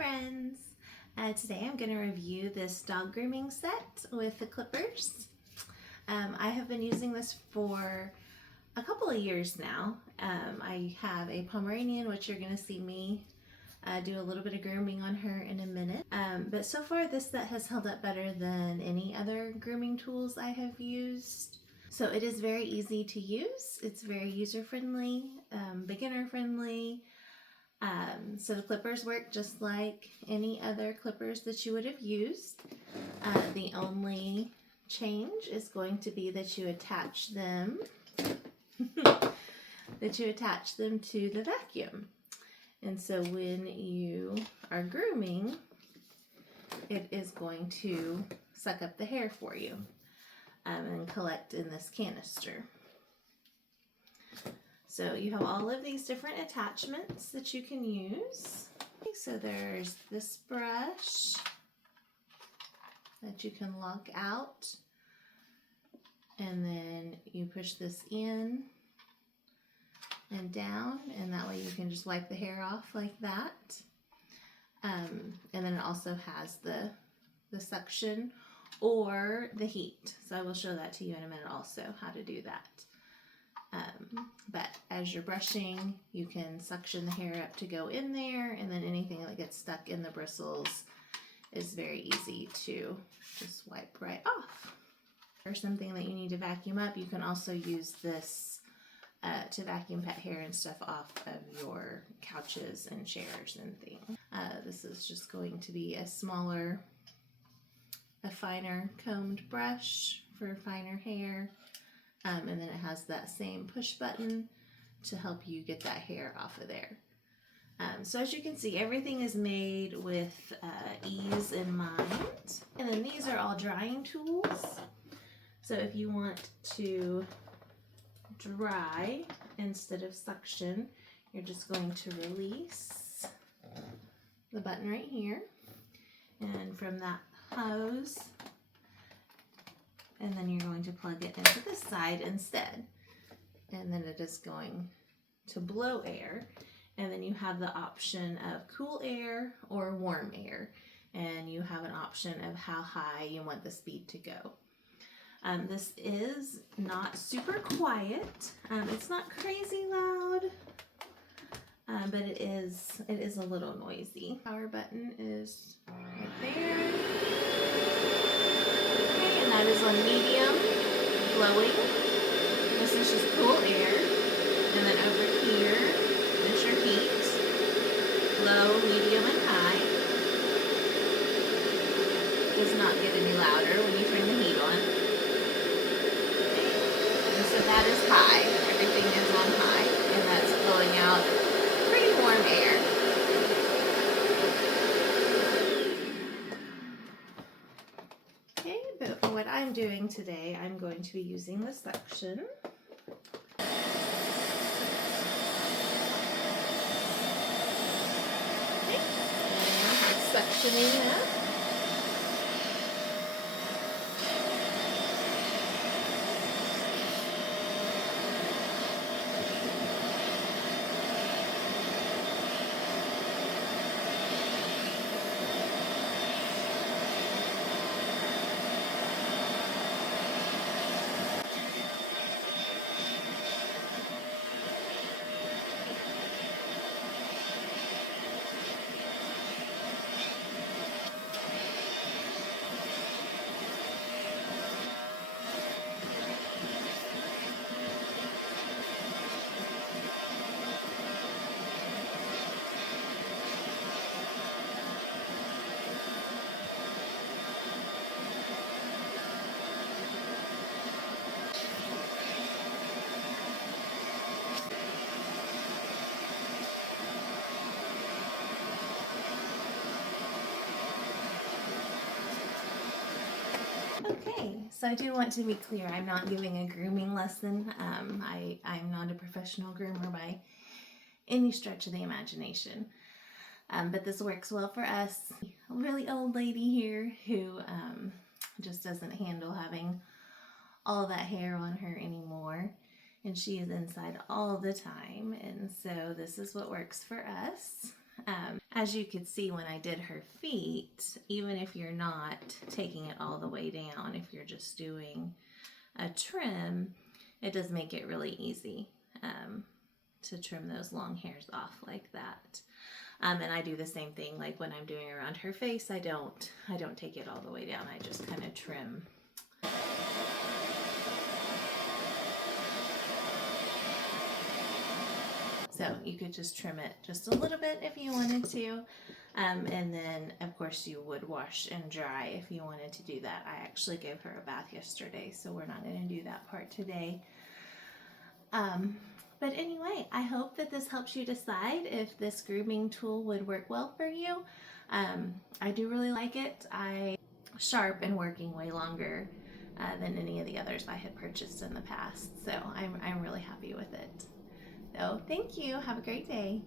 friends! Today I'm going to review this dog grooming set with the clippers. I have been using this for a couple of years now. I have a Pomeranian, which you're going to see me do a little bit of grooming on her in a minute. But so far this set has held up better than any other grooming tools I have used. So it is very easy to use. It's very user-friendly, beginner-friendly. So the clippers work just like any other clippers that you would have used. The only change is going to be that you attach them to the vacuum. And so when you are grooming, it is going to suck up the hair for you and collect in this canister. So you have all of these different attachments that you can use. Okay, so there's this brush that you can lock out, and then you push this in and down, and that way you can just wipe the hair off like that. And then it also has the suction or the heat. So I will show that to you in a minute also, how to do that. But as you're brushing, you can suction the hair up to go in there, and then anything that gets stuck in the bristles is very easy to just wipe right off. Or something that you need to vacuum up, you can also use this to vacuum pet hair and stuff off of your couches and chairs and things. This is just going to be a smaller, a finer combed brush for finer hair. And then it has that same push button to help you get that hair off of there. So as you can see, everything is made with ease in mind. And then these are all drying tools. So if you want to dry instead of suction, you're just going to release the button right here. And from that hose, and then you're going to plug it into this side instead. And then it is going to blow air. And then you have the option of cool air or warm air. And you have an option of how high you want the speed to go. This is not super quiet. It's not crazy loud, but it is a little noisy. Power button is right there. Okay, and that is on medium, blowing. This is just cool air. And then over here is your heat, low, medium, and high. Does not get any louder when you turn the heat on. So that is high. Everything is on high, and that's blowing out pretty warm air. Okay, but for what I'm doing today, I'm going to be using the suction. Okay, and suctioning that. Okay, so I do want to be clear, I'm not giving a grooming lesson. I'm not a professional groomer by any stretch of the imagination. But this works well for us. A really old lady here who just doesn't handle having all that hair on her anymore. And she is inside all the time. And so this is what works for us. As you could see when I did her feet, even if you're not taking it all the way down, if you're just doing a trim, it does make it really easy to trim those long hairs off like that. And I do the same thing, like when I'm doing around her face, I don't take it all the way down. I just kind of trim. So you could just trim it just a little bit if you wanted to. And then of course you would wash and dry if you wanted to do that. I actually gave her a bath yesterday, so we're not going to do that part today. But anyway, I hope that this helps you decide if this grooming tool would work well for you. I do really like it. Sharp and working way longer than any of the others I had purchased in the past. So I'm really happy with it. So thank you. Have a great day.